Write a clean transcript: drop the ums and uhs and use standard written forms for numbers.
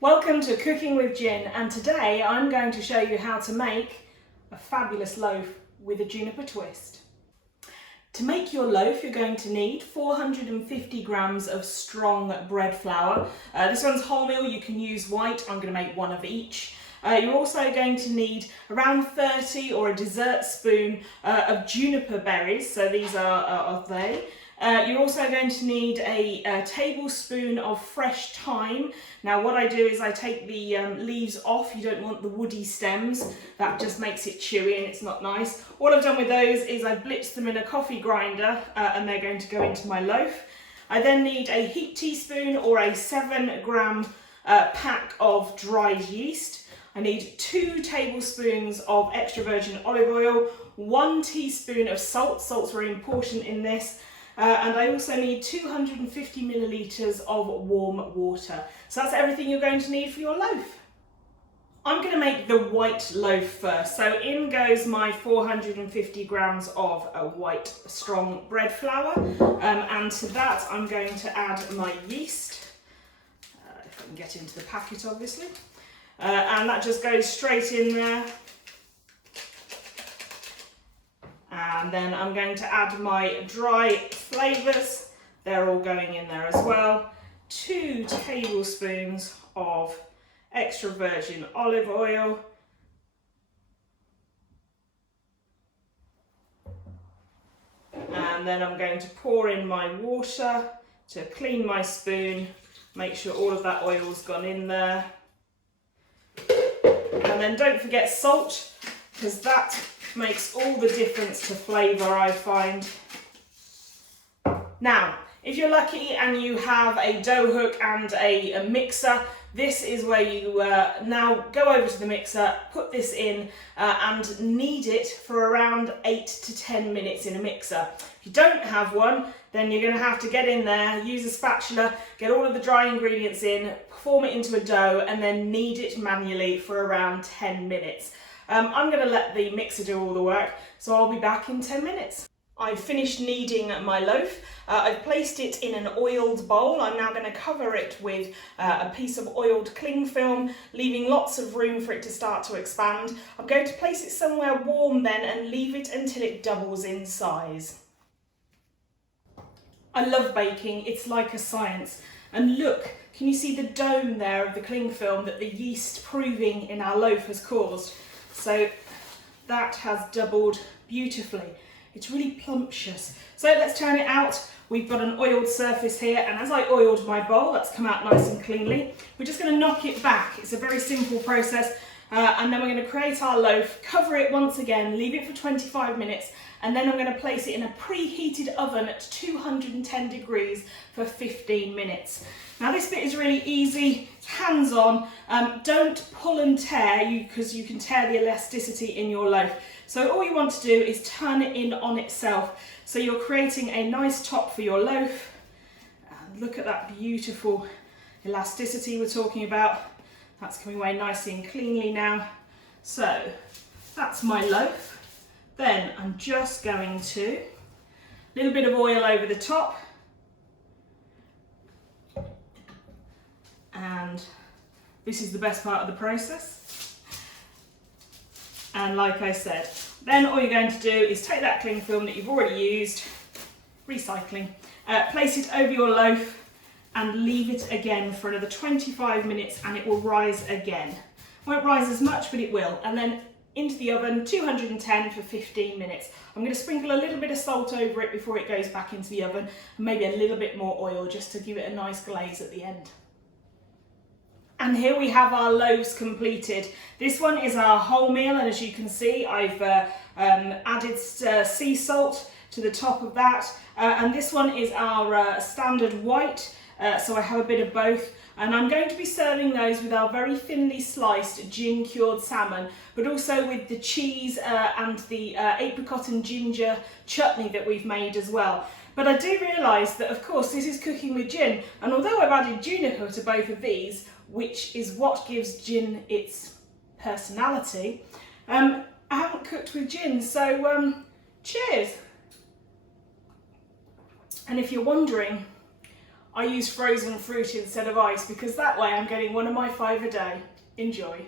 Welcome to Cooking with Gin, and today I'm going to show you how to make a fabulous loaf with a juniper twist. To make your loaf you're going to need 450 grams of strong bread flour. This one's wholemeal, you can use white, I'm going to make one of each. You're also going to need around 30 or a dessert spoon of juniper berries, so these are they. You're also going to need a tablespoon of fresh thyme. Now what I do is I take the leaves off. You don't want the woody stems, that just makes it chewy and it's not nice. All I've done with those is I blitzed them in a coffee grinder and they're going to go into my loaf. I then need a heaped teaspoon or a 7-gram pack of dried yeast. I need 2 tablespoons of extra virgin olive oil, 1 teaspoon of salt. Salt's very important in this. And I also need 250 millilitres of warm water. So that's everything you're going to need for your loaf. I'm going to make the white loaf first. So in goes my 450 grams of white strong bread flour. And to that I'm going to add my yeast. If I can get into the packet obviously. And that just goes straight in there. And then I'm going to add my dry flavours. They're all going in there as well. 2 tablespoons of extra virgin olive oil. And then I'm going to pour in my water to clean my spoon. Make sure all of that oil's gone in there. And then don't forget salt, because that makes all the difference to flavour, I find. Now, if you're lucky and you have a dough hook and a mixer, this is where you now go over to the mixer, put this in and knead it for around 8 to 10 minutes in a mixer. If you don't have one, then you're going to have to get in there, use a spatula, get all of the dry ingredients in, form it into a dough and then knead it manually for around 10 minutes. I'm going to let the mixer do all the work, so I'll be back in 10 minutes. I've finished kneading my loaf. I've placed it in an oiled bowl. I'm now going to cover it with a piece of oiled cling film, leaving lots of room for it to start to expand. I'm going to place it somewhere warm then and leave it until it doubles in size. I love baking, it's like a science. And look, can you see the dome there of the cling film that the yeast proving in our loaf has caused? So that has doubled beautifully. It's really plumptious. So let's turn it out. We've got an oiled surface here, and as I oiled my bowl, that's come out nice and cleanly. We're just going to knock it back. It's a very simple process. And then we're going to create our loaf, cover it once again, leave it for 25 minutes, and then I'm going to place it in a preheated oven at 210 degrees for 15 minutes. Now this bit is really easy, it's hands-on. Don't pull and tear because you can tear the elasticity in your loaf. So all you want to do is turn it in on itself. So you're creating a nice top for your loaf. And look at that beautiful elasticity we're talking about. That's coming away nicely and cleanly now. So that's my loaf. Then I'm just going to, a little bit of oil over the top. And this is the best part of the process. And like I said, then all you're going to do is take that cling film that you've already used, recycling, place it over your loaf and leave it again for another 25 minutes and it will rise again. Won't rise as much, but it will. And then into the oven, 210 for 15 minutes. I'm going to sprinkle a little bit of salt over it before it goes back into the oven, and maybe a little bit more oil just to give it a nice glaze at the end. And here we have our loaves completed. This one is our wholemeal, and as you can see, I've added sea salt to the top of that. And this one is our standard white, so I have a bit of both. And I'm going to be serving those with our very thinly sliced gin cured salmon, but also with the cheese and the apricot and ginger chutney that we've made as well. But I do realise that, of course, this is cooking with gin, and although I've added juniper to both of these, which is what gives gin its personality, I haven't cooked with gin, so cheers! And if you're wondering, I use frozen fruit instead of ice because that way I'm getting one of my 5 a day. Enjoy.